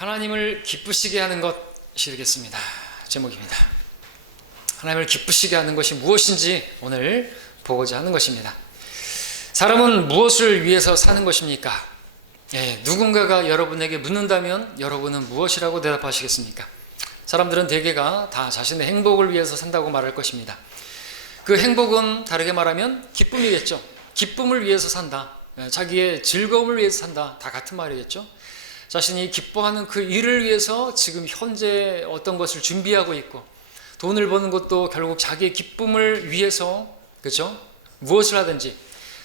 하나님을 기쁘시게 하는 것이 되겠습니다. 제목입니다. 하나님을 기쁘시게 하는 것이 무엇인지 오늘 보고자 하는 것입니다. 사람은 무엇을 위해서 사는 것입니까? 누군가가 여러분에게 묻는다면 여러분은 무엇이라고 대답하시겠습니까? 사람들은 대개가 다 자신의 행복을 위해서 산다고 말할 것입니다. 그 행복은 다르게 말하면 기쁨이겠죠. 기쁨을 위해서 산다. 자기의 즐거움을 위해서 산다. 다 같은 말이겠죠. 자신이 기뻐하는 그 일을 위해서 지금 현재 어떤 것을 준비하고 있고, 돈을 버는 것도 결국 자기의 기쁨을 위해서, 그렇죠? 무엇을 하든지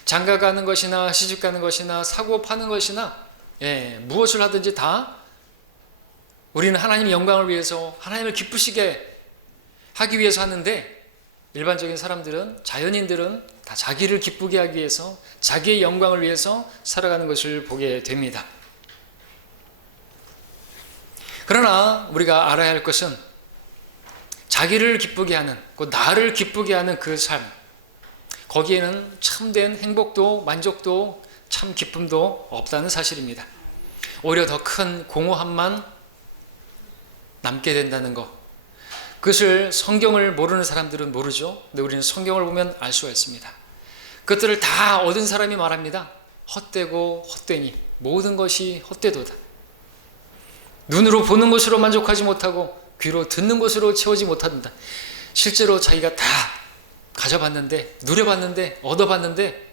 장가 가는 것이나 시집 가는 것이나 사고 파는 것이나 무엇을 하든지 다 우리는 하나님의 영광을 위해서, 하나님을 기쁘시게 하기 위해서 하는데, 일반적인 사람들은, 자연인들은 다 자기를 기쁘게 하기 위해서, 자기의 영광을 위해서 살아가는 것을 보게 됩니다. 그러나 우리가 알아야 할 것은 자기를 기쁘게 하는, 나를 기쁘게 하는 그 삶, 거기에는 참된 행복도 만족도 참 기쁨도 없다는 사실입니다. 오히려 더 큰 공허함만 남게 된다는 것, 그것을 성경을 모르는 사람들은 모르죠. 근데 우리는 성경을 보면 알 수가 있습니다. 그것들을 다 얻은 사람이 말합니다. 헛되고 헛되니 모든 것이 헛되도다. 눈으로 보는 것으로 만족하지 못하고 귀로 듣는 것으로 채우지 못한다. 실제로 자기가 다 가져봤는데, 누려봤는데, 얻어봤는데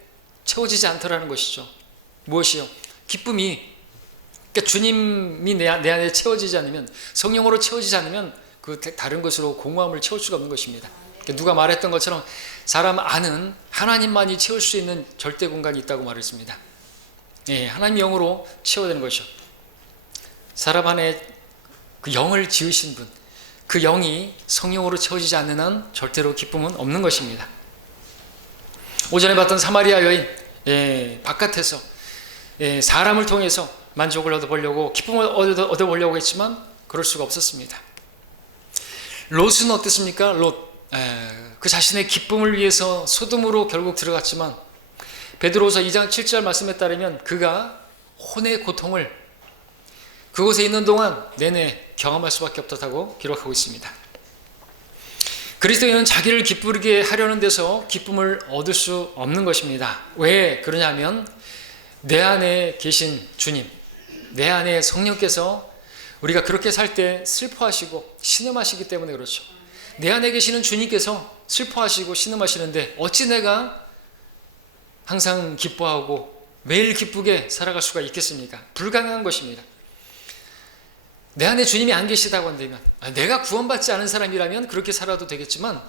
채워지지 않더라는 것이죠. 무엇이요? 기쁨이. 그러니까 주님이 내 안에 채워지지 않으면, 성령으로 채워지지 않으면 그 다른 것으로 공허함을 채울 수가 없는 것입니다. 그러니까 누가 말했던 것처럼 사람 안은 하나님만이 채울 수 있는 절대 공간이 있다고 말했습니다. 하나님 영으로 채워야 되는 것이죠. 사람 안에 그 영을 지으신 분, 그 영이 성령으로 채워지지 않는 한 절대로 기쁨은 없는 것입니다. 오전에 봤던 사마리아 여인, 바깥에서 사람을 통해서 만족을 얻어보려고, 기쁨을 얻어보려고 했지만 그럴 수가 없었습니다. 롯은 어땠습니까? 롯, 그 자신의 기쁨을 위해서 소돔으로 결국 들어갔지만 베드로후서 2장 7절 말씀에 따르면 그가 혼의 고통을 그곳에 있는 동안 내내 경험할 수밖에 없다고 기록하고 있습니다. 그리스도인은 자기를 기쁘게 하려는 데서 기쁨을 얻을 수 없는 것입니다. 왜 그러냐면 내 안에 계신 주님, 내 안에 성령께서 우리가 그렇게 살 때 슬퍼하시고 신음하시기 때문에 그렇죠. 내 안에 계시는 주님께서 슬퍼하시고 신음하시는데 어찌 내가 항상 기뻐하고 매일 기쁘게 살아갈 수가 있겠습니까? 불가능한 것입니다. 내 안에 주님이 안 계시다고 한다면, 내가 구원받지 않은 사람이라면 그렇게 살아도 되겠지만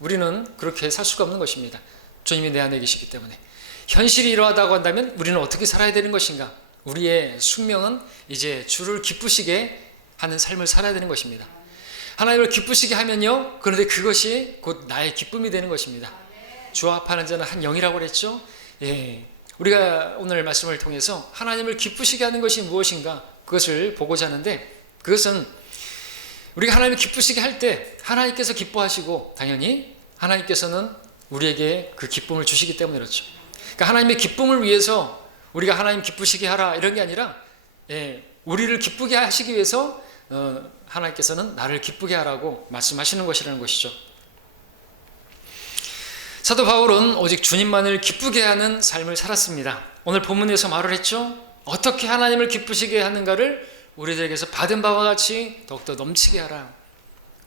우리는 그렇게 살 수가 없는 것입니다. 주님이 내 안에 계시기 때문에. 현실이 이러하다고 한다면 우리는 어떻게 살아야 되는 것인가? 우리의 숙명은 이제 주를 기쁘시게 하는 삶을 살아야 되는 것입니다. 하나님을 기쁘시게 하면요, 그런데 그것이 곧 나의 기쁨이 되는 것입니다. 주와 합하는 자는 한 영이라고 그랬죠. 우리가 오늘 말씀을 통해서 하나님을 기쁘시게 하는 것이 무엇인가, 그것을 보고자 하는데, 그것은 우리가 하나님을 기쁘시게 할 때 하나님께서 기뻐하시고 당연히 하나님께서는 우리에게 그 기쁨을 주시기 때문에 그렇죠. 그러니까 하나님의 기쁨을 위해서 우리가 하나님 기쁘시게 하라 이런 게 아니라, 우리를 기쁘게 하시기 위해서 하나님께서는 나를 기쁘게 하라고 말씀하시는 것이라는 것이죠. 사도 바울은 오직 주님만을 기쁘게 하는 삶을 살았습니다. 오늘 본문에서 말을 했죠. 어떻게 하나님을 기쁘시게 하는가를 우리들에게서 받은 바와 같이 더욱더 넘치게 하라.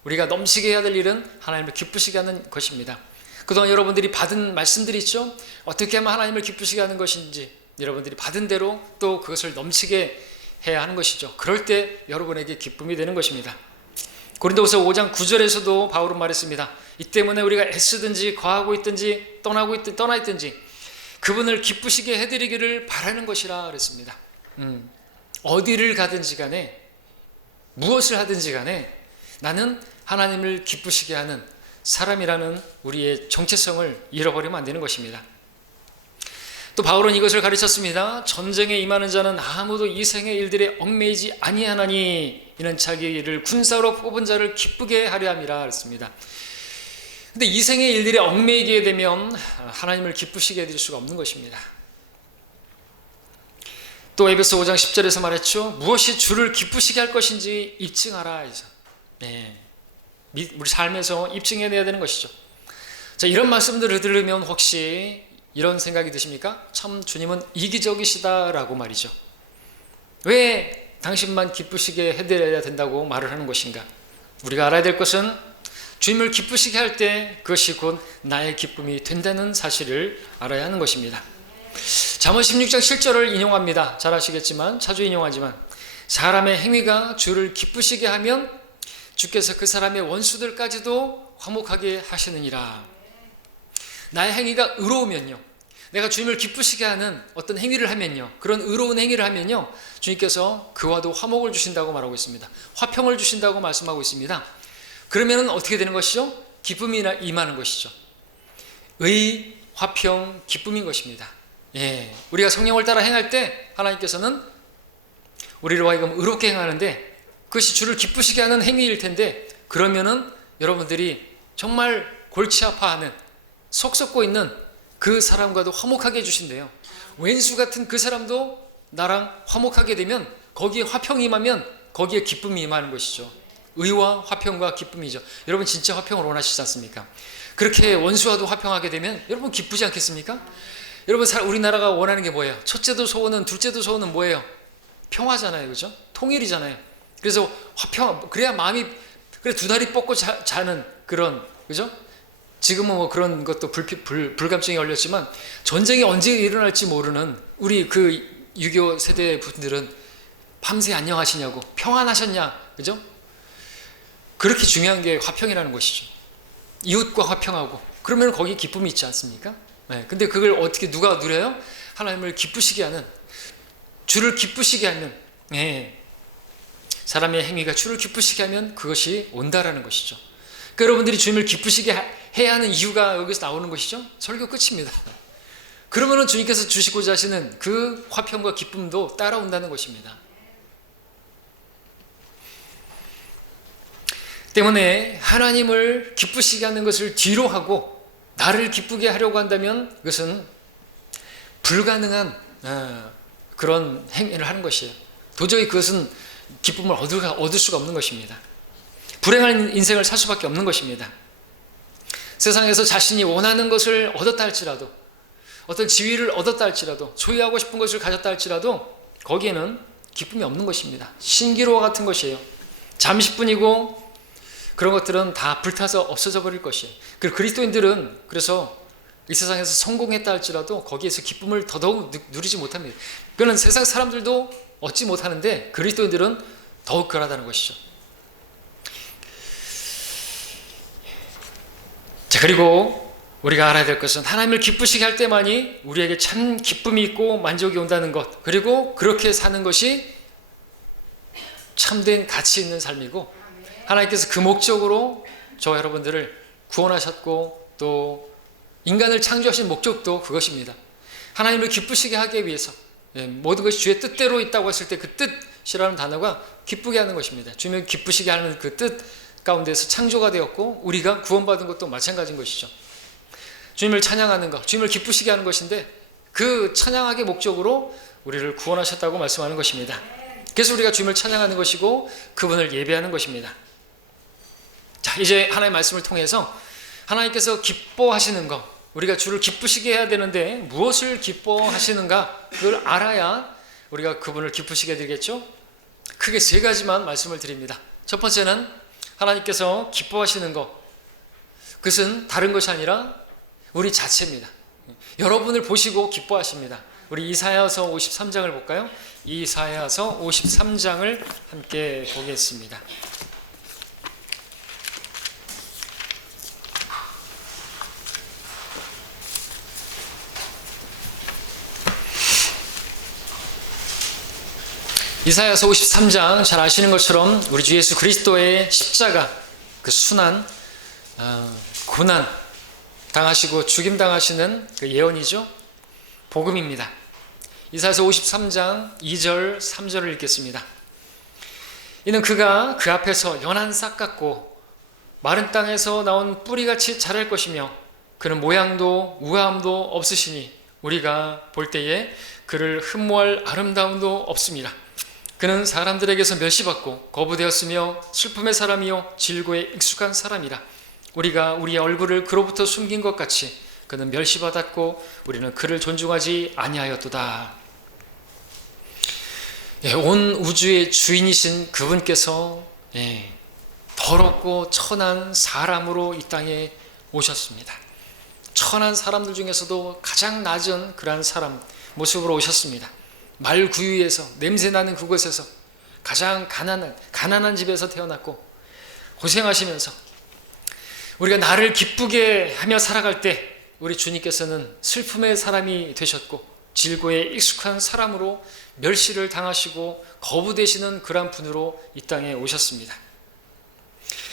우리가 넘치게 해야 될 일은 하나님을 기쁘시게 하는 것입니다. 그동안 여러분들이 받은 말씀들이 있죠. 어떻게 하면 하나님을 기쁘시게 하는 것인지 여러분들이 받은 대로 또 그것을 넘치게 해야 하는 것이죠. 그럴 때 여러분에게 기쁨이 되는 것입니다. 고린도후서 5장 9절에서도 바울은 말했습니다. 이 때문에 우리가 애쓰든지 거하고 있든지 떠나 있든지 그분을 기쁘시게 해드리기를 바라는 것이라 그랬습니다. 어디를 가든지 간에 무엇을 하든지 간에 나는 하나님을 기쁘시게 하는 사람이라는 우리의 정체성을 잃어버리면 안 되는 것입니다. 또 바울은 이것을 가르쳤습니다. 전쟁에 임하는 자는 아무도 이 생의 일들에 얽매이지 아니하나니 이는 자기 일을 군사로 뽑은 자를 기쁘게 하려 함이라 그랬습니다. 근데 이 생의 일들에 얽매이게 되면 하나님을 기쁘시게 해드릴 수가 없는 것입니다. 또 에베소 5장 10절에서 말했죠. 무엇이 주를 기쁘시게 할 것인지 입증하라 해서. 네. 우리 삶에서 입증해내야 되는 것이죠. 자, 이런 말씀들을 들으면 혹시 이런 생각이 드십니까? 참 주님은 이기적이시다라고 말이죠. 왜 당신만 기쁘시게 해드려야 된다고 말을 하는 것인가? 우리가 알아야 될 것은 주님을 기쁘시게 할 때 그것이 곧 나의 기쁨이 된다는 사실을 알아야 하는 것입니다. 잠언 16장 7절을 인용합니다. 잘 아시겠지만, 자주 인용하지만, 사람의 행위가 주를 기쁘시게 하면 주께서 그 사람의 원수들까지도 화목하게 하시느니라. 나의 행위가 의로우면요, 내가 주님을 기쁘시게 하는 어떤 행위를 하면요, 그런 의로운 행위를 하면요, 주님께서 그와도 화목을 주신다고 말하고 있습니다. 화평을 주신다고 말씀하고 있습니다. 그러면 어떻게 되는 것이죠? 기쁨이 임하는 것이죠. 의, 화평, 기쁨인 것입니다. 예, 우리가 성령을 따라 행할 때 하나님께서는 우리로 하여금 의롭게 행하는데 그것이 주를 기쁘시게 하는 행위일 텐데, 그러면은 여러분들이 정말 골치 아파하는, 속 썩고 있는 그 사람과도 화목하게 해주신대요. 왼수 같은 그 사람도 나랑 화목하게 되면 거기에 화평이 임하면 거기에 기쁨이 임하는 것이죠. 의와 화평과 기쁨이죠. 여러분 진짜 화평을 원하시지 않습니까? 그렇게 원수와도 화평하게 되면 여러분 기쁘지 않겠습니까? 여러분 우리나라가 원하는 게 뭐예요? 첫째도 소원은, 둘째도 소원은 뭐예요? 평화잖아요. 그죠? 통일이잖아요. 그래서 화평, 그래야 마음이, 그래 두 다리 뻗고 자는 그런, 그죠? 지금은 뭐 그런 것도 불감증이 걸렸지만 전쟁이 언제 일어날지 모르는 우리 그 유교 세대 분들은 밤새 안녕하시냐고, 평안하셨냐, 그죠? 그렇게 중요한 게 화평이라는 것이죠. 이웃과 화평하고, 그러면 거기 기쁨이 있지 않습니까? 네, 근데 그걸 어떻게 누가 누려요? 하나님을 기쁘시게 하는, 주를 기쁘시게 하는, 네, 사람의 행위가 주를 기쁘시게 하면 그것이 온다라는 것이죠. 그러니까 여러분들이 주님을 기쁘시게 해야 하는 이유가 여기서 나오는 것이죠. 설교 끝입니다. 그러면은 주님께서 주시고자 하시는 그 화평과 기쁨도 따라온다는 것입니다. 때문에 하나님을 기쁘시게 하는 것을 뒤로 하고 나를 기쁘게 하려고 한다면 그것은 불가능한 그런 행위를 하는 것이에요. 도저히 그것은 기쁨을 얻을 수가 없는 것입니다. 불행한 인생을 살 수밖에 없는 것입니다. 세상에서 자신이 원하는 것을 얻었다 할지라도, 어떤 지위를 얻었다 할지라도, 소유하고 싶은 것을 가졌다 할지라도 거기에는 기쁨이 없는 것입니다. 신기루와 같은 것이에요. 잠시뿐이고 그런 것들은 다 불타서 없어져 버릴 것이에요. 그리스도인들은 그래서 이 세상에서 성공했다 할지라도 거기에서 기쁨을 더더욱 누리지 못합니다. 그거는 세상 사람들도 얻지 못하는데 그리스도인들은 더욱 그러하다는 것이죠. 자, 그리고 우리가 알아야 될 것은 하나님을 기쁘시게 할 때만이 우리에게 참 기쁨이 있고 만족이 온다는 것, 그리고 그렇게 사는 것이 참된 가치 있는 삶이고, 하나님께서 그 목적으로 저와 여러분들을 구원하셨고 또 인간을 창조하신 목적도 그것입니다. 하나님을 기쁘시게 하기 위해서, 모든 것이 주의 뜻대로 있다고 했을 때 그 뜻이라는 단어가 기쁘게 하는 것입니다. 주님을 기쁘시게 하는 그 뜻 가운데서 창조가 되었고 우리가 구원받은 것도 마찬가지인 것이죠. 주님을 찬양하는 것, 주님을 기쁘시게 하는 것인데 그 찬양하기 목적으로 우리를 구원하셨다고 말씀하는 것입니다. 그래서 우리가 주님을 찬양하는 것이고 그분을 예배하는 것입니다. 자, 이제 하나님의 말씀을 통해서 하나님께서 기뻐하시는 것, 우리가 주를 기쁘시게 해야 되는데 무엇을 기뻐하시는가, 그걸 알아야 우리가 그분을 기쁘시게 되겠죠. 크게 세 가지만 말씀을 드립니다. 첫 번째는 하나님께서 기뻐하시는 것, 그것은 다른 것이 아니라 우리 자체입니다. 여러분을 보시고 기뻐하십니다. 우리 이사야서 53장을 볼까요? 이사야서 53장을 함께 보겠습니다. 이사야서 53장 잘 아시는 것처럼 우리 주 예수 그리스도의 십자가, 그 순환, 고난 당하시고 죽임 당하시는 그 예언이죠. 복음입니다. 이사야서 53장 2절 3절을 읽겠습니다. 이는 그가 그 앞에서 연한 싹 같고 마른 땅에서 나온 뿌리같이 자랄 것이며 그는 모양도 우아함도 없으시니 우리가 볼 때에 그를 흠모할 아름다움도 없습니다. 그는 사람들에게서 멸시받고 거부되었으며 슬픔의 사람이요 질고에 익숙한 사람이라. 우리가 우리의 얼굴을 그로부터 숨긴 것 같이 그는 멸시받았고 우리는 그를 존중하지 아니하였도다. 온 우주의 주인이신 그분께서 더럽고 천한 사람으로 이 땅에 오셨습니다. 천한 사람들 중에서도 가장 낮은 그러한 사람 모습으로 오셨습니다. 말구유에서 냄새나는 그곳에서 가장 가난한 집에서 태어났고 고생하시면서 우리가 나를 기쁘게 하며 살아갈 때 우리 주님께서는 슬픔의 사람이 되셨고 질고에 익숙한 사람으로 멸시를 당하시고 거부되시는 그러한 분으로 이 땅에 오셨습니다.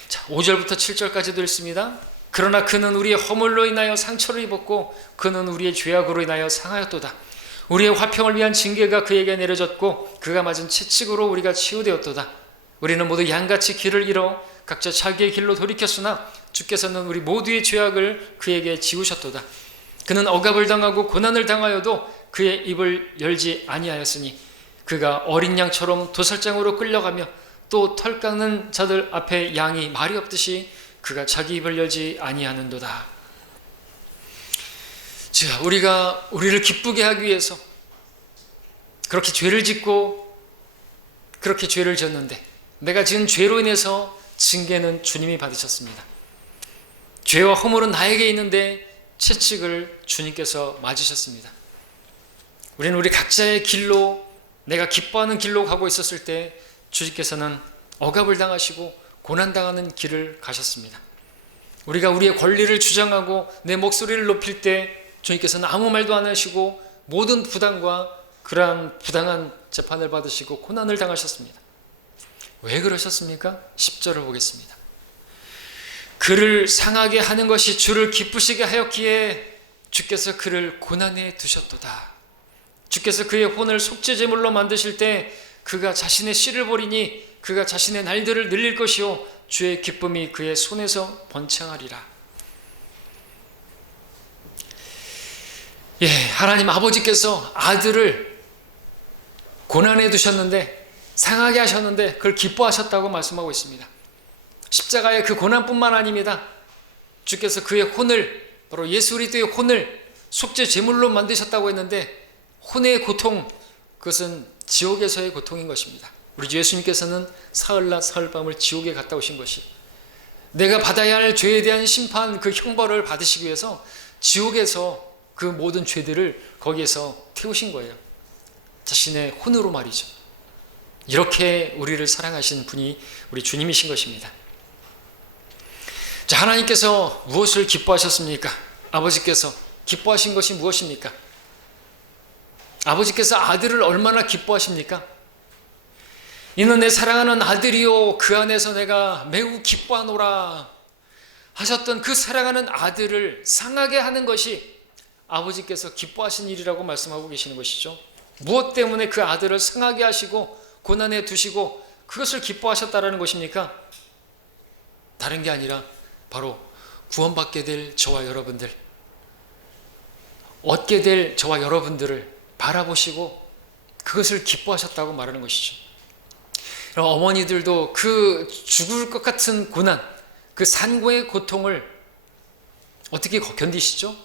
자, 5절부터 7절까지도 읽습니다. 그러나 그는 우리의 허물로 인하여 상처를 입었고 그는 우리의 죄악으로 인하여 상하였도다. 우리의 화평을 위한 징계가 그에게 내려졌고 그가 맞은 채찍으로 우리가 치유되었도다. 우리는 모두 양같이 길을 잃어 각자 자기의 길로 돌이켰으나 주께서는 우리 모두의 죄악을 그에게 지우셨도다. 그는 억압을 당하고 고난을 당하여도 그의 입을 열지 아니하였으니 그가 어린 양처럼 도살장으로 끌려가며 또 털 깎는 자들 앞에 양이 말이 없듯이 그가 자기 입을 열지 아니하는도다. 자, 우리가 우리를 기쁘게 하기 위해서 그렇게 죄를 짓고 그렇게 죄를 지었는데 내가 지은 죄로 인해서 징계는 주님이 받으셨습니다. 죄와 허물은 나에게 있는데 채찍을 주님께서 맞으셨습니다. 우리는 우리 각자의 길로 내가 기뻐하는 길로 가고 있었을 때 주님께서는 억압을 당하시고 고난당하는 길을 가셨습니다. 우리가 우리의 권리를 주장하고 내 목소리를 높일 때 주님께서는 아무 말도 안 하시고 모든 부당과 그러한 부당한 재판을 받으시고 고난을 당하셨습니다. 왜 그러셨습니까? 10절을 보겠습니다. 그를 상하게 하는 것이 주를 기쁘시게 하였기에 주께서 그를 고난에 두셨도다. 주께서 그의 혼을 속죄제물로 만드실 때 그가 자신의 씨를 버리니 그가 자신의 날들을 늘릴 것이요 주의 기쁨이 그의 손에서 번창하리라. 하나님 아버지께서 아들을 고난에 두셨는데 상하게 하셨는데 그걸 기뻐하셨다고 말씀하고 있습니다. 십자가의 그 고난뿐만 아닙니다. 주께서 그의 혼을 바로 예수 그리스도의 혼을 속죄 제물로 만드셨다고 했는데 혼의 고통, 그것은 지옥에서의 고통인 것입니다. 우리 주 예수님께서는 사흘낮 사흘밤을 지옥에 갔다 오신 것이 내가 받아야 할 죄에 대한 심판 그 형벌을 받으시기 위해서 지옥에서 그 모든 죄들을 거기에서 태우신 거예요. 자신의 혼으로 말이죠. 이렇게 우리를 사랑하신 분이 우리 주님이신 것입니다. 자, 하나님께서 무엇을 기뻐하셨습니까? 아버지께서 기뻐하신 것이 무엇입니까? 아버지께서 아들을 얼마나 기뻐하십니까? 이는 내 사랑하는 아들이요 그 안에서 내가 매우 기뻐하노라 하셨던 그 사랑하는 아들을 상하게 하는 것이 아버지께서 기뻐하신 일이라고 말씀하고 계시는 것이죠. 무엇 때문에 그 아들을 상하게 하시고 고난에 두시고 그것을 기뻐하셨다라는 것입니까? 다른 게 아니라 바로 구원받게 될 저와 여러분들, 얻게 될 저와 여러분들을 바라보시고 그것을 기뻐하셨다고 말하는 것이죠. 어머니들도 그 죽을 것 같은 고난, 그 산고의 고통을 어떻게 견디시죠?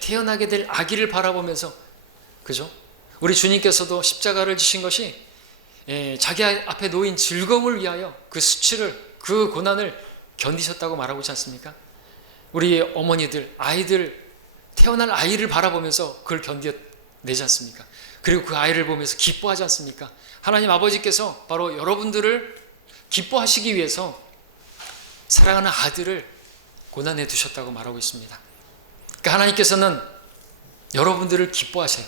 태어나게 될 아기를 바라보면서, 그죠? 우리 주님께서도 십자가를 지신 것이 자기 앞에 놓인 즐거움을 위하여 그 수치를, 그 고난을 견디셨다고 말하고 있지 않습니까? 우리 어머니들, 아이들, 태어날 아이를 바라보면서 그걸 견뎌내지 않습니까? 그리고 그 아이를 보면서 기뻐하지 않습니까? 하나님 아버지께서 바로 여러분들을 기뻐하시기 위해서 사랑하는 아들을 고난에 두셨다고 말하고 있습니다. 그러니까 하나님께서는 여러분들을 기뻐하세요.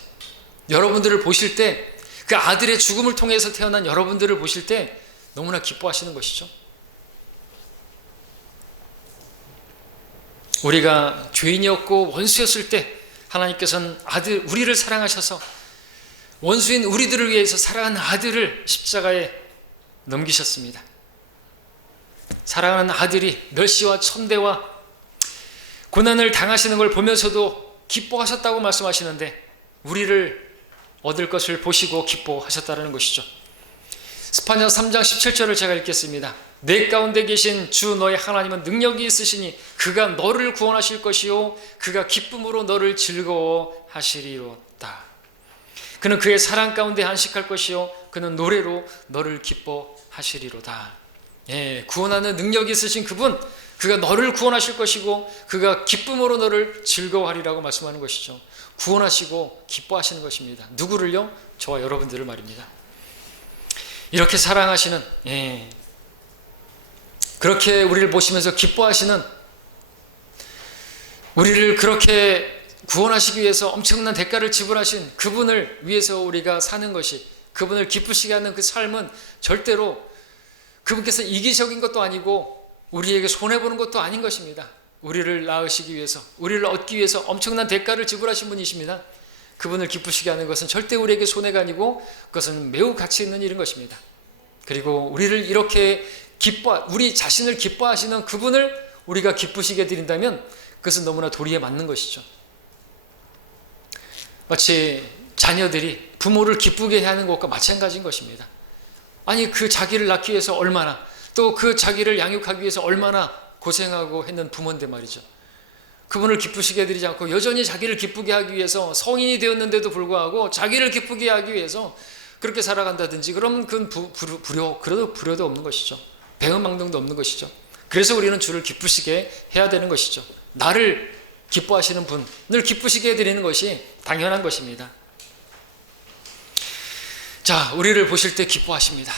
여러분들을 보실 때, 그 아들의 죽음을 통해서 태어난 여러분들을 보실 때 너무나 기뻐하시는 것이죠. 우리가 죄인이었고 원수였을 때 하나님께서는 우리를 사랑하셔서 원수인 우리들을 위해서 사랑하는 아들을 십자가에 넘기셨습니다. 사랑하는 아들이 멸시와 천대와 고난을 당하시는 걸 보면서도 기뻐하셨다고 말씀하시는데 우리를 얻을 것을 보시고 기뻐하셨다는 것이죠. 스파냐 3장 17절을 제가 읽겠습니다. 내 가운데 계신 주 너의 하나님은 능력이 있으시니 그가 너를 구원하실 것이요 그가 기쁨으로 너를 즐거워하시리로다. 그는 그의 사랑 가운데 안식할 것이요 그는 노래로 너를 기뻐하시리로다. 구원하는 능력이 있으신 그분, 그가 너를 구원하실 것이고 그가 기쁨으로 너를 즐거워하리라고 말씀하는 것이죠. 구원하시고 기뻐하시는 것입니다. 누구를요? 저와 여러분들을 말입니다. 이렇게 사랑하시는, 그렇게 우리를 보시면서 기뻐하시는, 우리를 그렇게 구원하시기 위해서 엄청난 대가를 지불하신 그분을 위해서 우리가 사는 것이, 그분을 기쁘시게 하는 그 삶은 절대로 그분께서 이기적인 것도 아니고 우리에게 손해보는 것도 아닌 것입니다. 우리를 낳으시기 위해서, 우리를 얻기 위해서 엄청난 대가를 지불하신 분이십니다. 그분을 기쁘시게 하는 것은 절대 우리에게 손해가 아니고 그것은 매우 가치 있는 일인 것입니다. 그리고 우리를 이렇게 우리 자신을 기뻐하시는 그분을 우리가 기쁘시게 드린다면 그것은 너무나 도리에 맞는 것이죠. 마치 자녀들이 부모를 기쁘게 해야 하는 것과 마찬가지인 것입니다. 아니, 그 자기를 낳기 위해서 얼마나, 또 그 자기를 양육하기 위해서 얼마나 고생하고 했는 부모인데 말이죠. 그분을 기쁘시게 해드리지 않고 여전히 자기를 기쁘게 하기 위해서 성인이 되었는데도 불구하고 자기를 기쁘게 하기 위해서 그렇게 살아간다든지, 그럼 그건 그래도 불효도 없는 것이죠. 배은망덕도 없는 것이죠. 그래서 우리는 주를 기쁘시게 해야 되는 것이죠. 나를 기뻐하시는 분을 기쁘시게 해드리는 것이 당연한 것입니다. 자, 우리를 보실 때 기뻐하십니다.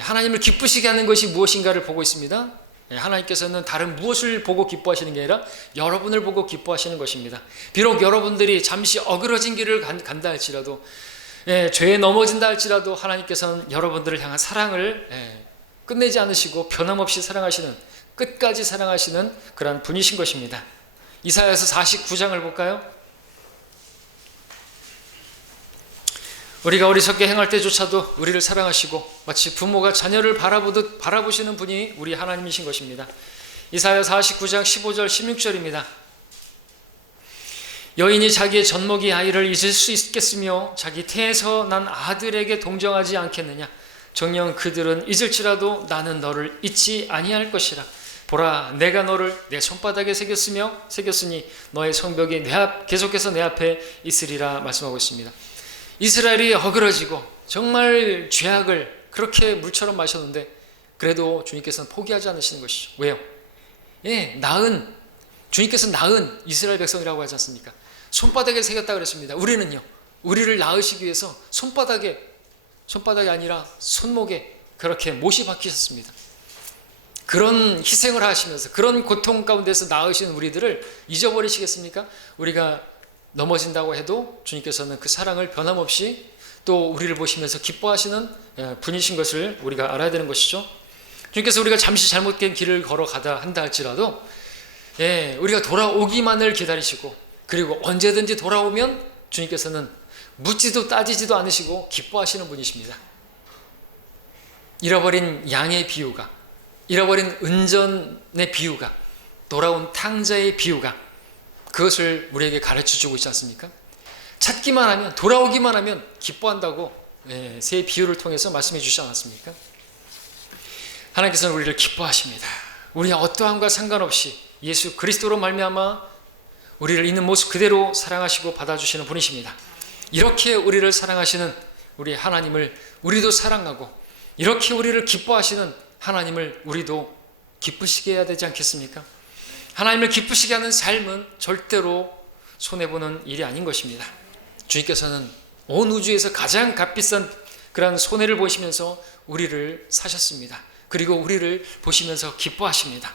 하나님을 기쁘시게 하는 것이 무엇인가를 보고 있습니다. 하나님께서는 다른 무엇을 보고 기뻐하시는 게 아니라 여러분을 보고 기뻐하시는 것입니다. 비록 여러분들이 잠시 어그러진 길을 간다 할지라도, 죄에 넘어진다 할지라도 하나님께서는 여러분들을 향한 사랑을 끝내지 않으시고 변함없이 사랑하시는, 끝까지 사랑하시는 그런 분이신 것입니다. 이사야서 49장을 볼까요? 우리가 어리석게 행할 때조차도 우리를 사랑하시고 마치 부모가 자녀를 바라보듯 바라보시는 분이 우리 하나님이신 것입니다. 이사야 49장 15절 16절입니다. 여인이 자기의 젖먹이 아이를 잊을 수 있겠으며 자기 태에서 난 아들에게 동정하지 않겠느냐. 정녕 그들은 잊을지라도 나는 너를 잊지 아니할 것이라. 보라, 내가 너를 내 손바닥에 새겼으니 너의 성벽이 계속해서 내 앞에 있으리라 말씀하고 있습니다. 이스라엘이 어그러지고 정말 죄악을 그렇게 물처럼 마셨는데 그래도 주님께서는 포기하지 않으시는 것이죠. 왜요? 주님께서 낳은 이스라엘 백성이라고 하지 않습니까? 손바닥에 새겼다 그랬습니다. 우리는요, 우리를 낳으시기 위해서 손바닥이 아니라 손목에 그렇게 못이 박히셨습니다. 그런 희생을 하시면서 그런 고통 가운데서 낳으신 우리들을 잊어버리시겠습니까? 우리가 넘어진다고 해도 주님께서는 그 사랑을 변함없이 또 우리를 보시면서 기뻐하시는 분이신 것을 우리가 알아야 되는 것이죠. 주님께서 우리가 잠시 잘못된 길을 걸어가다 한다 할지라도 우리가 돌아오기만을 기다리시고, 그리고 언제든지 돌아오면 주님께서는 묻지도 따지지도 않으시고 기뻐하시는 분이십니다. 잃어버린 양의 비유가, 잃어버린 은전의 비유가, 돌아온 탕자의 비유가 그것을 우리에게 가르쳐주고 있지 않습니까? 찾기만 하면, 돌아오기만 하면 기뻐한다고 세 비유를 통해서 말씀해 주시지 않았습니까? 하나님께서는 우리를 기뻐하십니다. 우리의 어떠함과 상관없이 예수 그리스도로 말미암아 우리를 있는 모습 그대로 사랑하시고 받아주시는 분이십니다. 이렇게 우리를 사랑하시는 우리 하나님을 우리도 사랑하고, 이렇게 우리를 기뻐하시는 하나님을 우리도 기쁘시게 해야 되지 않겠습니까? 하나님을 기쁘시게 하는 삶은 절대로 손해보는 일이 아닌 것입니다. 주님께서는 온 우주에서 가장 값비싼 그런 손해를 보시면서 우리를 사셨습니다. 그리고 우리를 보시면서 기뻐하십니다.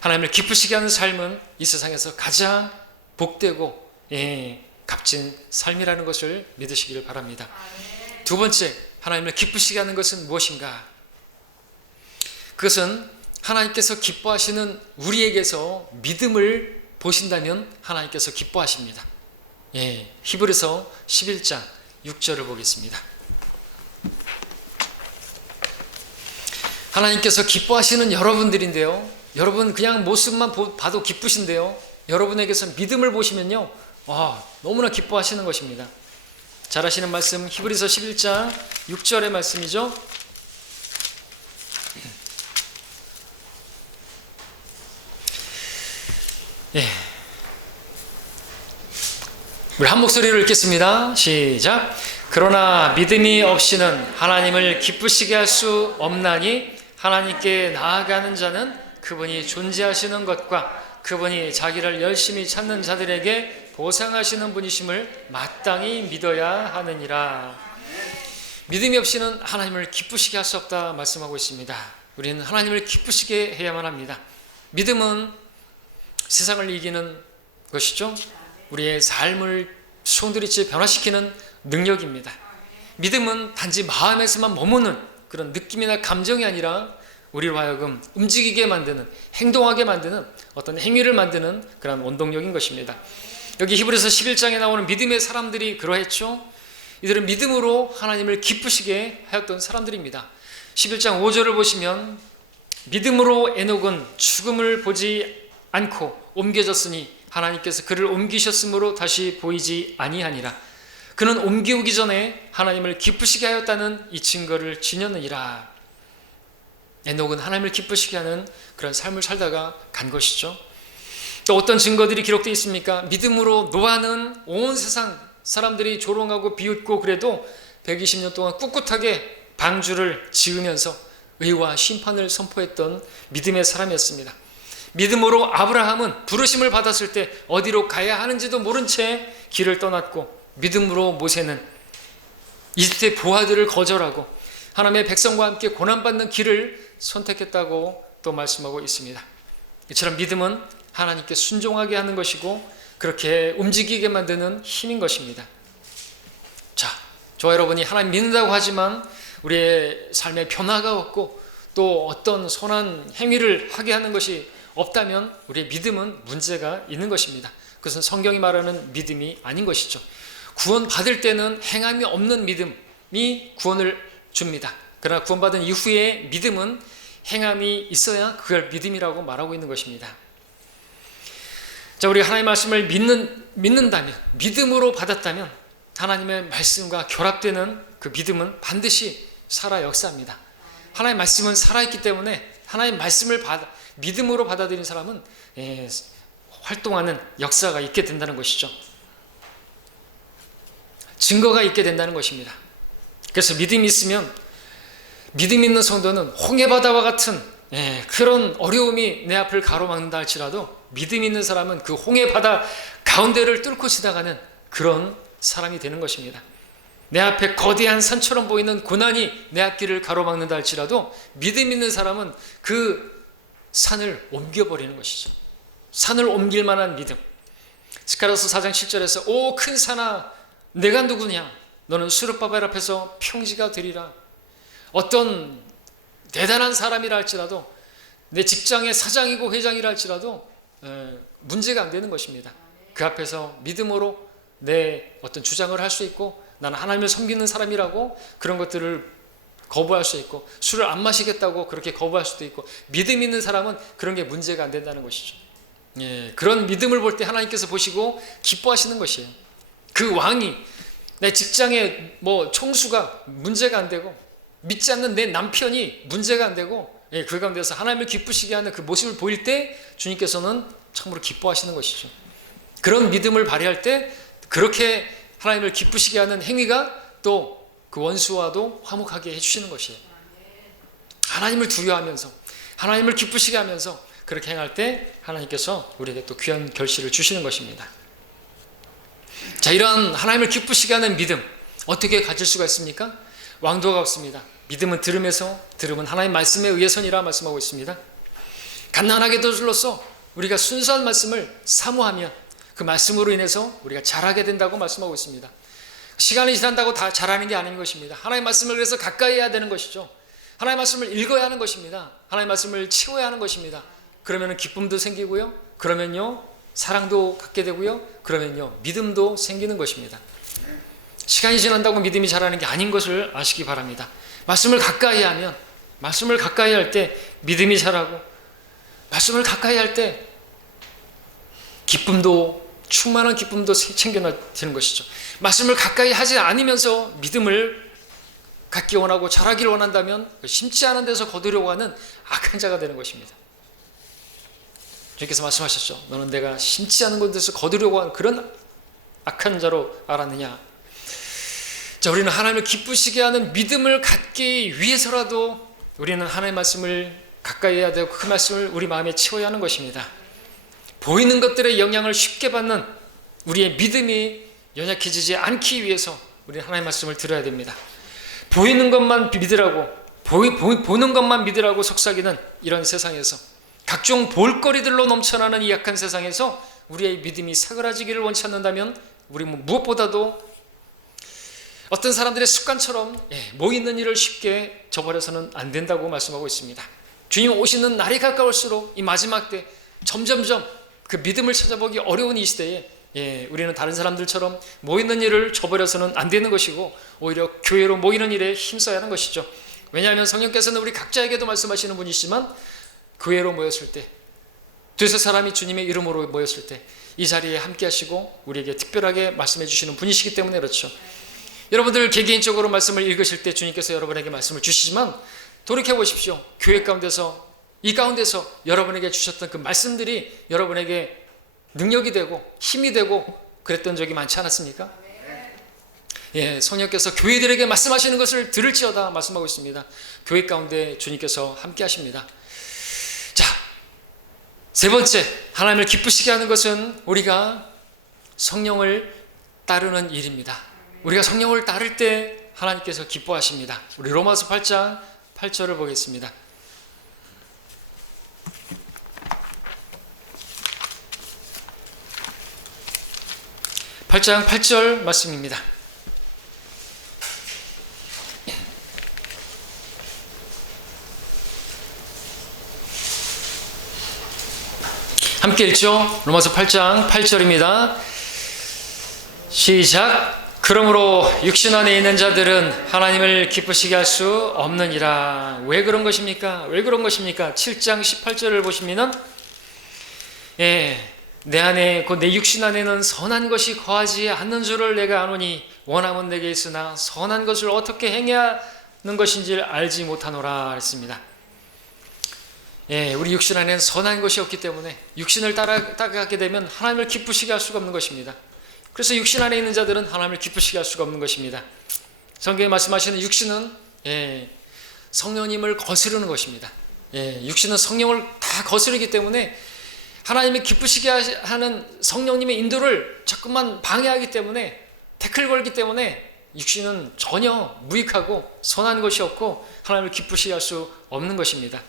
하나님을 기쁘시게 하는 삶은 이 세상에서 가장 복되고 값진 삶이라는 것을 믿으시기를 바랍니다. 두 번째, 하나님을 기쁘시게 하는 것은 무엇인가? 그것은 하나님께서 기뻐하시는 우리에게서 믿음을 보신다면 하나님께서 기뻐하십니다. 히브리서 11장 6절을 보겠습니다. 하나님께서 기뻐하시는 여러분들인데요, 여러분 그냥 모습만 봐도 기쁘신데요, 여러분에게서 믿음을 보시면요 너무나 기뻐하시는 것입니다. 잘 아시는 말씀 히브리서 11장 6절의 말씀이죠. 우리 한 목소리로 읽겠습니다. 시작. 그러나 믿음이 없이는 하나님을 기쁘시게 할 수 없나니 하나님께 나아가는 자는 그분이 존재하시는 것과 그분이 자기를 열심히 찾는 자들에게 보상하시는 분이심을 마땅히 믿어야 하느니라. 믿음이 없이는 하나님을 기쁘시게 할 수 없다 말씀하고 있습니다. 우리는 하나님을 기쁘시게 해야만 합니다. 믿음은 세상을 이기는 것이죠. 우리의 삶을 손들이치 변화시키는 능력입니다. 믿음은 단지 마음에서만 머무는 그런 느낌이나 감정이 아니라 우리로 하여금 움직이게 만드는, 행동하게 만드는, 어떤 행위를 만드는 그런 원동력인 것입니다. 여기 히브리서 11장에 나오는 믿음의 사람들이 그러했죠. 이들은 믿음으로 하나님을 기쁘시게 하였던 사람들입니다. 11장 5절을 보시면 믿음으로 에녹은 죽음을 보지 않고 옮겨졌으니 하나님께서 그를 옮기셨으므로 다시 보이지 아니하니라. 그는 옮기우기 전에 하나님을 기쁘시게 하였다는 이 증거를 지녔느니라. 에녹은 하나님을 기쁘시게 하는 그런 삶을 살다가 간 것이죠. 또 어떤 증거들이 기록되어 있습니까? 믿음으로 노아는 온 세상 사람들이 조롱하고 비웃고 그래도 120년 동안 꿋꿋하게 방주를 지으면서 의와 심판을 선포했던 믿음의 사람이었습니다. 믿음으로 아브라함은 부르심을 받았을 때 어디로 가야 하는지도 모른 채 길을 떠났고, 믿음으로 모세는 이집트의 부하들을 거절하고 하나님의 백성과 함께 고난받는 길을 선택했다고 또 말씀하고 있습니다. 이처럼 믿음은 하나님께 순종하게 하는 것이고 그렇게 움직이게 만드는 힘인 것입니다. 자, 저와 여러분이 하나님 믿는다고 하지만 우리의 삶에 변화가 없고 또 어떤 선한 행위를 하게 하는 것이 없다면 우리의 믿음은 문제가 있는 것입니다. 그것은 성경이 말하는 믿음이 아닌 것이죠. 구원 받을 때는 행함이 없는 믿음이 구원을 줍니다. 그러나 구원받은 이후의 믿음은 행함이 있어야 그걸 믿음이라고 말하고 있는 것입니다. 자, 우리가 하나님의 말씀을 믿는다면, 믿음으로 받았다면 하나님의 말씀과 결합되는 그 믿음은 반드시 살아 역사합니다. 하나님의 말씀은 살아있기 때문에 하나님의 말씀을 믿음으로 받아들인 사람은 활동하는 역사가 있게 된다는 것이죠. 증거가 있게 된다는 것입니다. 그래서 믿음이 있으면, 믿음 있는 성도는 홍해바다와 같은 그런 어려움이 내 앞을 가로막는다 할지라도 믿음 있는 사람은 그 홍해바다 가운데를 뚫고 지나가는 그런 사람이 되는 것입니다. 내 앞에 거대한 산처럼 보이는 고난이 내 앞길을 가로막는다 할지라도 믿음 있는 사람은 그 산을 옮겨버리는 것이죠. 산을 옮길 만한 믿음. 스가랴서 4장 7절에서 오 큰 산아 내가 누구냐, 너는 수르바벨 앞에서 평지가 되리라. 어떤 대단한 사람이라 할지라도, 내 직장의 사장이고 회장이라 할지라도 문제가 안 되는 것입니다. 그 앞에서 믿음으로 내 어떤 주장을 할 수 있고, 나는 하나님을 섬기는 사람이라고 그런 것들을 거부할 수 있고, 술을 안 마시겠다고 그렇게 거부할 수도 있고, 믿음 있는 사람은 그런 게 문제가 안 된다는 것이죠. 그런 믿음을 볼 때 하나님께서 보시고 기뻐하시는 것이에요. 그 왕이, 내 직장의 총수가 문제가 안 되고, 믿지 않는 내 남편이 문제가 안 되고, 그 가운데서 하나님을 기쁘시게 하는 그 모습을 보일 때 주님께서는 참으로 기뻐하시는 것이죠. 그런 믿음을 발휘할 때 그렇게 하나님을 기쁘시게 하는 행위가 또 그 원수와도 화목하게 해주시는 것이에요. 하나님을 두려워하면서, 하나님을 기쁘시게 하면서 그렇게 행할 때 하나님께서 우리에게 또 귀한 결실을 주시는 것입니다. 자, 이러한 하나님을 기쁘시게 하는 믿음 어떻게 가질 수가 있습니까? 왕도가 없습니다. 믿음은 들음에서, 들음은 하나님 말씀에 의해서니라 말씀하고 있습니다. 갓난아기들로서 우리가 순수한 말씀을 사모하면 그 말씀으로 인해서 우리가 잘하게 된다고 말씀하고 있습니다. 시간이 지난다고 다 잘하는 게 아닌 것입니다. 하나님의 말씀을 그래서 가까이 해야 되는 것이죠. 하나님의 말씀을 읽어야 하는 것입니다. 하나님의 말씀을 채워야 하는 것입니다. 그러면 기쁨도 생기고요, 그러면요 사랑도 갖게 되고요, 그러면요 믿음도 생기는 것입니다. 시간이 지난다고 믿음이 자라는 게 아닌 것을 아시기 바랍니다. 말씀을 가까이 하면, 말씀을 가까이 할 때 믿음이 자라고, 말씀을 가까이 할 때 기쁨도 충만한 기쁨도 챙겨지는 것이죠. 말씀을 가까이 하지 않으면서 믿음을 갖기 원하고 자라기를 원한다면 심지 않은 데서 거두려고 하는 악한 자가 되는 것입니다. 주님께서 말씀하셨죠. 너는 내가 심지 않은 곳에서 거두려고 하는 그런 악한 자로 알았느냐. 자, 우리는 하나님을 기쁘시게 하는 믿음을 갖기 위해서라도 우리는 하나님의 말씀을 가까이 해야 되고 그 말씀을 우리 마음에 채워야 하는 것입니다. 보이는 것들의 영향을 쉽게 받는 우리의 믿음이 연약해지지 않기 위해서 우리는 하나님의 말씀을 들어야 됩니다. 보이는 것만 믿으라고 보는 것만 믿으라고 속삭이는 이런 세상에서, 각종 볼거리들로 넘쳐나는 이 약한 세상에서 우리의 믿음이 사그라지기를 원치 않는다면 우리 무엇보다도 어떤 사람들의 습관처럼 뭐 있는 일을 쉽게 저버려서는 안 된다고 말씀하고 있습니다. 주님 오시는 날이 가까울수록 이 마지막 때 점점점 그 믿음을 찾아보기 어려운 이 시대에 우리는 다른 사람들처럼 모이는 일을 저버려서는 안 되는 것이고 오히려 교회로 모이는 일에 힘써야 하는 것이죠. 왜냐하면 성령께서는 우리 각자에게도 말씀하시는 분이시지만 교회로 모였을 때, 두세 사람이 주님의 이름으로 모였을 때 이 자리에 함께 하시고 우리에게 특별하게 말씀해 주시는 분이시기 때문에 그렇죠. 여러분들 개개인적으로 말씀을 읽으실 때 주님께서 여러분에게 말씀을 주시지만 돌이켜 보십시오. 교회 가운데서, 이 가운데서 여러분에게 주셨던 그 말씀들이 여러분에게 능력이 되고 힘이 되고 그랬던 적이 많지 않았습니까? 성령께서 교회들에게 말씀하시는 것을 들을지어다 말씀하고 있습니다. 교회 가운데 주님께서 함께 하십니다. 자, 세 번째, 하나님을 기쁘시게 하는 것은 우리가 성령을 따르는 일입니다. 우리가 성령을 따를 때 하나님께서 기뻐하십니다. 우리 로마서 8장 8절을 보겠습니다. 8장 8절 말씀입니다. 함께 읽죠. 로마서 8장 8절입니다. 시작. 그러므로 육신 안에 있는 자들은 하나님을 기쁘시게 할 수 없느니라. 왜 그런 것입니까? 왜 그런 것입니까? 7장 18절을 보시면은 내 안에 곧 내 육신 안에는 선한 것이 거하지 않는 줄을 내가 아노니 원함은 내게 있으나 선한 것을 어떻게 행해야 하는 것인지를 알지 못하노라 했습니다. 우리 육신 안에는 선한 것이 없기 때문에 육신을 따라가게 되면 하나님을 기쁘시게 할 수가 없는 것입니다. 그래서 육신 안에 있는 자들은 하나님을 기쁘시게 할 수가 없는 것입니다. 성경에 말씀하시는 육신은 성령님을 거스르는 것입니다. 육신은 성령을 다 거스르기 때문에 하나님이 기쁘시게 하는 성령님의 인도를 자꾸만 방해하기 때문에, 태클 걸기 때문에 육신은 전혀 무익하고 선한 것이 없고 하나님을 기쁘시게 할 수 없는 것입니다.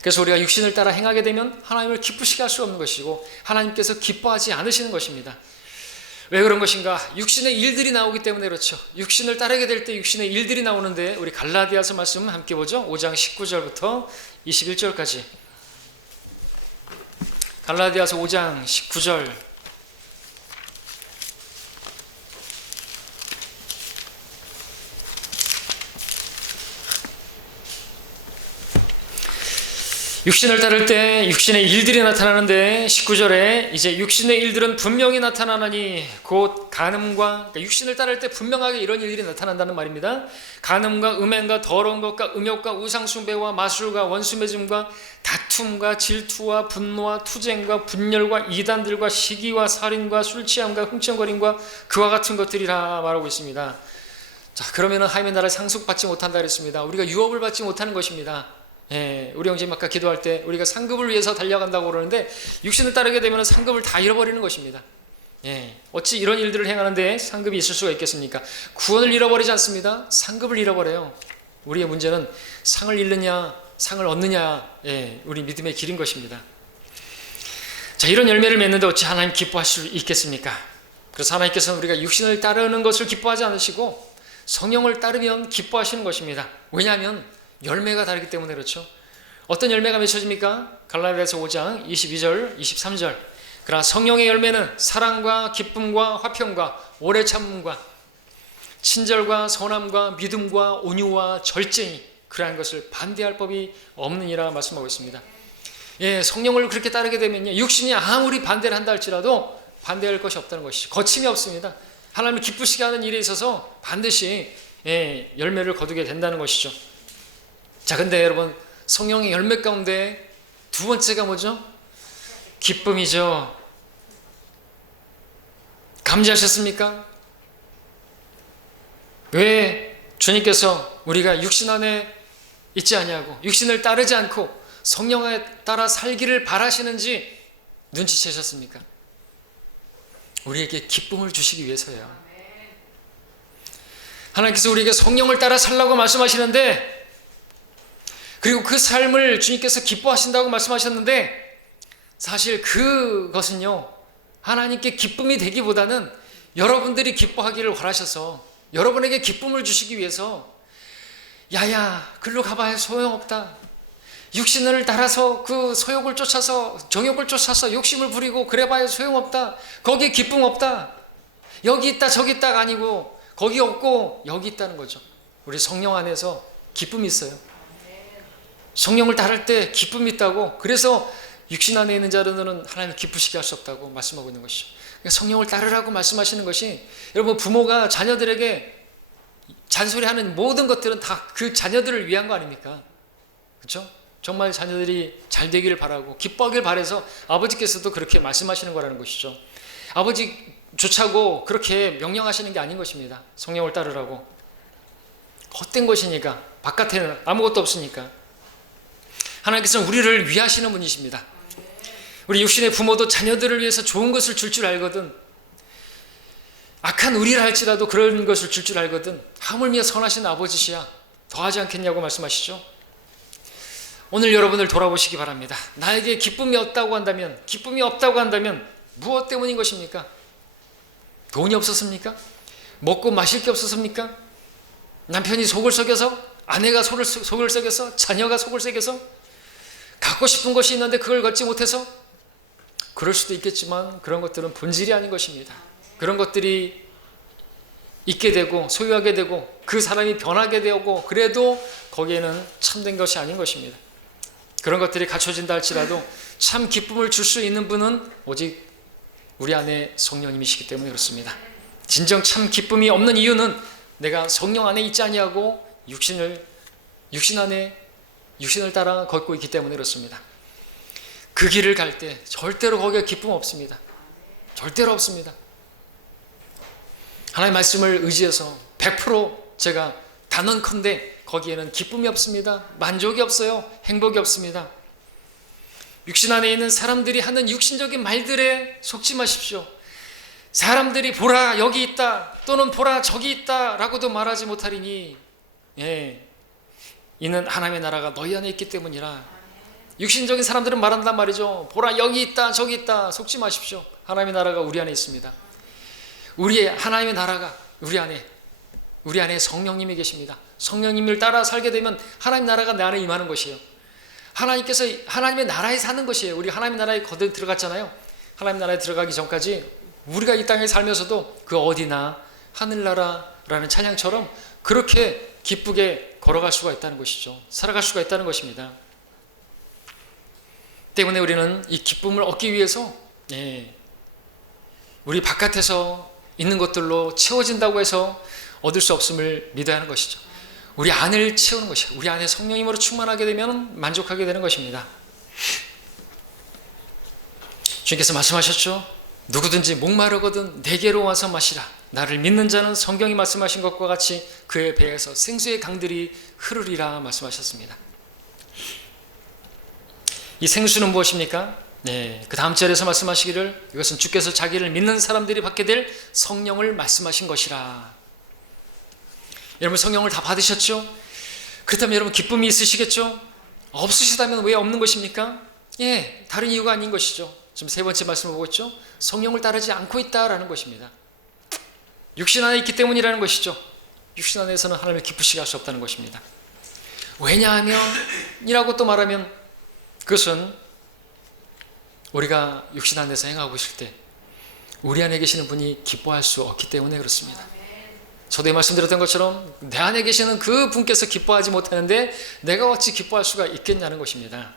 그래서 우리가 육신을 따라 행하게 되면 하나님을 기쁘시게 할 수 없는 것이고 하나님께서 기뻐하지 않으시는 것입니다. 왜 그런 것인가? 육신의 일들이 나오기 때문에 그렇죠. 육신을 따르게 될 때 육신의 일들이 나오는데 우리 갈라디아서 말씀 함께 보죠. 5장 19절부터 21절까지. 갈라디아서 5장 19절. 육신을 따를 때 육신의 일들이 나타나는데 19절에 이제 육신의 일들은 분명히 나타나나니 곧 간음과, 그러니까 육신을 따를 때 분명하게 이런 일들이 나타난다는 말입니다. 간음과 음행과 더러운 것과 음욕과 우상숭배와 마술과 원수매짐과 다툼과 질투와 분노와 투쟁과 분열과 이단들과 시기와 살인과 술취함과 흥청거림과 그와 같은 것들이라 말하고 있습니다. 자, 그러면은 하나님의 나라를 상속받지 못한다 그랬습니다. 우리가 유업을 받지 못하는 것입니다. 우리 형제님 아까 기도할 때 우리가 상급을 위해서 달려간다고 그러는데 육신을 따르게 되면 상급을 다 잃어버리는 것입니다. 어찌 이런 일들을 행하는데 상급이 있을 수가 있겠습니까? 구원을 잃어버리지 않습니다. 상급을 잃어버려요. 우리의 문제는 상을 잃느냐 상을 얻느냐, 우리 믿음의 길인 것입니다. 자, 이런 열매를 맺는데 어찌 하나님 기뻐하실 수 있겠습니까? 그래서 하나님께서는 우리가 육신을 따르는 것을 기뻐하지 않으시고 성령을 따르면 기뻐하시는 것입니다. 왜냐하면 열매가 다르기 때문에 그렇죠. 어떤 열매가 맺혀집니까? 갈라디아서 5장 22절 23절. 그러나 성령의 열매는 사랑과 기쁨과 화평과 오래 참음과 친절과 선함과 믿음과 온유와 절제니 그러한 것을 반대할 법이 없느니라 말씀하고 있습니다. 성령을 그렇게 따르게 되면요, 육신이 아무리 반대를 한다 할지라도 반대할 것이 없다는 것이죠. 거침이 없습니다. 하나님을 기쁘시게 하는 일에 있어서 반드시 열매를 거두게 된다는 것이죠. 자, 근데 여러분, 성령의 열매 가운데 두 번째가 뭐죠? 기쁨이죠. 감지하셨습니까? 왜 주님께서 우리가 육신 안에 있지 아니하고 육신을 따르지 않고 성령에 따라 살기를 바라시는지 눈치채셨습니까? 우리에게 기쁨을 주시기 위해서예요. 하나님께서 우리에게 성령을 따라 살라고 말씀하시는데, 그리고 그 삶을 주님께서 기뻐하신다고 말씀하셨는데, 사실 그것은요, 하나님께 기쁨이 되기보다는 여러분들이 기뻐하기를 원하셔서 여러분에게 기쁨을 주시기 위해서, 야야 글로 가봐야 소용없다, 육신을 따라서 그 소욕을 쫓아서 정욕을 쫓아서 욕심을 부리고 그래봐야 소용없다, 거기에 기쁨 없다, 여기 있다 저기 있다가 아니고 거기 없고 여기 있다는 거죠. 우리 성령 안에서 기쁨이 있어요. 성령을 따를 때 기쁨이 있다고. 그래서 육신 안에 있는 자들은 하나님을 기쁘시게 할 수 없다고 말씀하고 있는 것이죠. 그러니까 성령을 따르라고 말씀하시는 것이, 여러분, 부모가 자녀들에게 잔소리하는 모든 것들은 다 그 자녀들을 위한 거 아닙니까? 그렇죠? 정말 자녀들이 잘 되기를 바라고 기뻐하길 바라서 아버지께서도 그렇게 말씀하시는 거라는 것이죠. 아버지 좋자고 그렇게 명령하시는 게 아닌 것입니다. 성령을 따르라고. 헛된 것이니까, 바깥에는 아무것도 없으니까. 하나님께서는 우리를 위하시는 분이십니다. 우리 육신의 부모도 자녀들을 위해서 좋은 것을 줄 알거든, 악한 우리라 할지라도 그런 것을 줄 알거든, 하물며 선하신 아버지시야 더하지 않겠냐고 말씀하시죠. 오늘 여러분을 돌아보시기 바랍니다. 나에게 기쁨이 없다고 한다면 무엇 때문인 것입니까? 돈이 없었습니까? 먹고 마실 게 없었습니까? 남편이 속을 썩여서, 아내가 속을 썩여서, 자녀가 속을 썩여서, 갖고 싶은 것이 있는데 그걸 갖지 못해서? 그럴 수도 있겠지만 그런 것들은 본질이 아닌 것입니다. 그런 것들이 있게 되고 소유하게 되고 그 사람이 변하게 되고 그래도 거기에는 참된 것이 아닌 것입니다. 그런 것들이 갖춰진다 할지라도 참 기쁨을 줄 수 있는 분은 오직 우리 안에 성령님이시기 때문에 그렇습니다. 진정 참 기쁨이 없는 이유는 내가 성령 안에 있지 아니하고 육신을 따라 걷고 있기 때문에 그렇습니다. 그 길을 갈 때 절대로 거기에 기쁨 없습니다. 절대로 없습니다. 하나님의 말씀을 의지해서 100% 제가 단언컨대 거기에는 기쁨이 없습니다. 만족이 없어요. 행복이 없습니다. 육신 안에 있는 사람들이 하는 육신적인 말들에 속지 마십시오. 사람들이 보라 여기 있다 또는 보라 저기 있다 라고도 말하지 못하리니, 이는 하나님의 나라가 너희 안에 있기 때문이라. 육신적인 사람들은 말한단 말이죠. 보라 여기 있다 저기 있다. 속지 마십시오. 하나님의 나라가 우리 안에 있습니다. 하나님의 나라가 우리 안에 성령님이 계십니다. 성령님을 따라 살게 되면 하나님 나라가 내 안에 임하는 것이에요. 하나님께서 하나님의 나라에 사는 것이에요. 우리 하나님 나라에 거듭 들어갔잖아요. 하나님 나라에 들어가기 전까지 우리가 이 땅에 살면서도 그 어디나 하늘나라라는 찬양처럼 그렇게 기쁘게 걸어갈 수가 있다는 것이죠. 살아갈 수가 있다는 것입니다. 때문에 우리는 이 기쁨을 얻기 위해서 우리 바깥에서 있는 것들로 채워진다고 해서 얻을 수 없음을 믿어야 하는 것이죠. 우리 안을 채우는 것이에요. 우리 안에 성령님으로 충만하게 되면 만족하게 되는 것입니다. 주님께서 말씀하셨죠. 누구든지 목마르거든 내게로 와서 마시라. 나를 믿는 자는 성경이 말씀하신 것과 같이 그의 배에서 생수의 강들이 흐르리라 말씀하셨습니다. 이 생수는 무엇입니까? 그 다음 절에서 말씀하시기를 이것은 주께서 자기를 믿는 사람들이 받게 될 성령을 말씀하신 것이라. 여러분 성령을 다 받으셨죠? 그렇다면 여러분 기쁨이 있으시겠죠? 없으시다면 왜 없는 것입니까? 다른 이유가 아닌 것이죠. 지금 세 번째 말씀을 보고 있죠? 성령을 따르지 않고 있다라는 것입니다. 육신 안에 있기 때문이라는 것이죠. 육신 안에서는 하나님을 기쁘시게 할 수 없다는 것입니다. 왜냐하면 이라고 또 말하면 그것은 우리가 육신 안에서 행하고 있을 때 우리 안에 계시는 분이 기뻐할 수 없기 때문에 그렇습니다. 저도 말씀드렸던 것처럼 내 안에 계시는 그 분께서 기뻐하지 못하는데 내가 어찌 기뻐할 수가 있겠냐는 것입니다.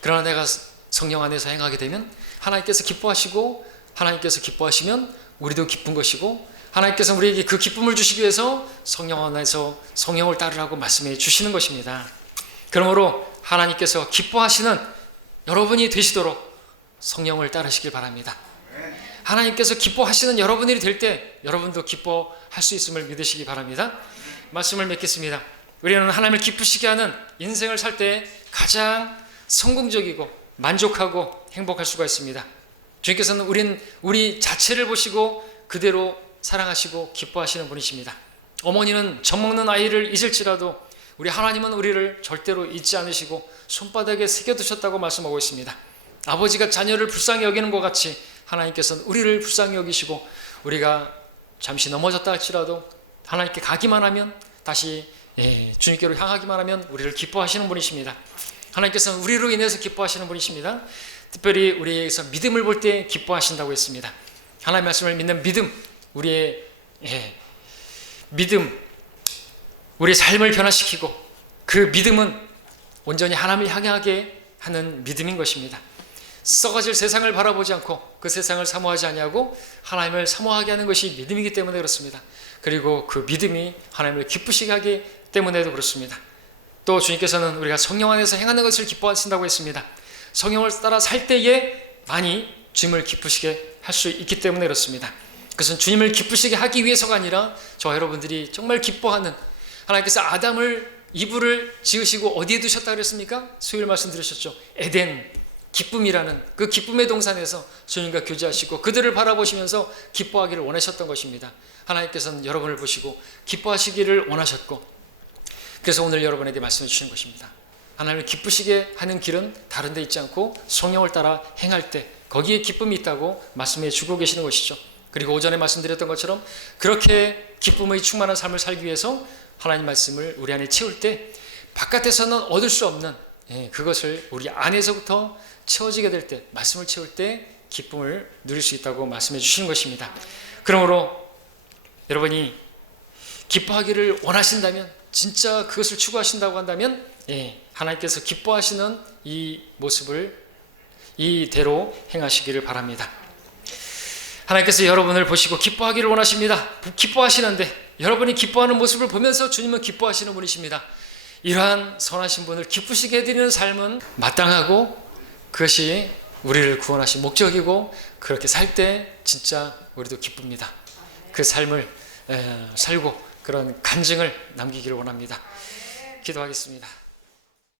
그러나 내가 성령 안에서 행하게 되면 하나님께서 기뻐하시고, 하나님께서 기뻐하시면 우리도 기쁜 것이고, 하나님께서 우리에게 그 기쁨을 주시기 위해서 성령 안에서 성령을 따르라고 말씀해 주시는 것입니다. 그러므로 하나님께서 기뻐하시는 여러분이 되시도록 성령을 따르시길 바랍니다. 하나님께서 기뻐하시는 여러분이 될 때 여러분도 기뻐할 수 있음을 믿으시기 바랍니다. 말씀을 맺겠습니다. 우리는 하나님을 기쁘시게 하는 인생을 살 때 가장 성공적이고 만족하고 행복할 수가 있습니다. 주님께서는 우리 자체를 보시고 그대로 사랑하시고 기뻐하시는 분이십니다. 어머니는 젖먹는 아이를 잊을지라도 우리 하나님은 우리를 절대로 잊지 않으시고 손바닥에 새겨두셨다고 말씀하고 있습니다. 아버지가 자녀를 불쌍히 여기는 것 같이 하나님께서는 우리를 불쌍히 여기시고, 우리가 잠시 넘어졌다 할지라도 하나님께 가기만 하면, 다시 주님께로 향하기만 하면 우리를 기뻐하시는 분이십니다. 하나님께서는 우리로 인해서 기뻐하시는 분이십니다. 특별히 우리에게서 믿음을 볼 때 기뻐하신다고 했습니다. 하나님의 말씀을 믿는 믿음, 우리의 믿음, 우리의 삶을 변화시키고, 그 믿음은 온전히 하나님을 향하게 하는 믿음인 것입니다. 썩어질 세상을 바라보지 않고 그 세상을 사모하지 아니하고 하나님을 사모하게 하는 것이 믿음이기 때문에 그렇습니다. 그리고 그 믿음이 하나님을 기쁘시게 하기 때문에도 그렇습니다. 또 주님께서는 우리가 성령 안에서 행하는 것을 기뻐하신다고 했습니다. 성령을 따라 살 때에 많이 주님을 기쁘시게 할 수 있기 때문에 그렇습니다. 그것은 주님을 기쁘시게 하기 위해서가 아니라 저와 여러분들이 정말 기뻐하는, 하나님께서 아담을 이불을 지으시고 어디에 두셨다 그랬습니까? 수요일 말씀 들으셨죠? 에덴, 기쁨이라는 그 기쁨의 동산에서 주님과 교제하시고 그들을 바라보시면서 기뻐하기를 원하셨던 것입니다. 하나님께서는 여러분을 보시고 기뻐하시기를 원하셨고, 그래서 오늘 여러분에게 말씀해 주시는 것입니다. 하나님을 기쁘시게 하는 길은 다른 데 있지 않고 성령을 따라 행할 때 거기에 기쁨이 있다고 말씀해 주고 계시는 것이죠. 그리고 오전에 말씀드렸던 것처럼 그렇게 기쁨의 충만한 삶을 살기 위해서 하나님 말씀을 우리 안에 채울 때 바깥에서는 얻을 수 없는 그것을 우리 안에서부터 채워지게 될 때, 말씀을 채울 때 기쁨을 누릴 수 있다고 말씀해 주시는 것입니다. 그러므로 여러분이 기뻐하기를 원하신다면, 진짜 그것을 추구하신다고 한다면 하나님께서 기뻐하시는 이 모습을 이대로 행하시기를 바랍니다. 하나님께서 여러분을 보시고 기뻐하기를 원하십니다. 기뻐하시는데 여러분이 기뻐하는 모습을 보면서 주님은 기뻐하시는 분이십니다. 이러한 선하신 분을 기쁘시게 해드리는 삶은 마땅하고 그것이 우리를 구원하신 목적이고, 그렇게 살 때 진짜 우리도 기쁩니다. 그 삶을 살고 그런 간증을 남기기를 원합니다. 기도하겠습니다.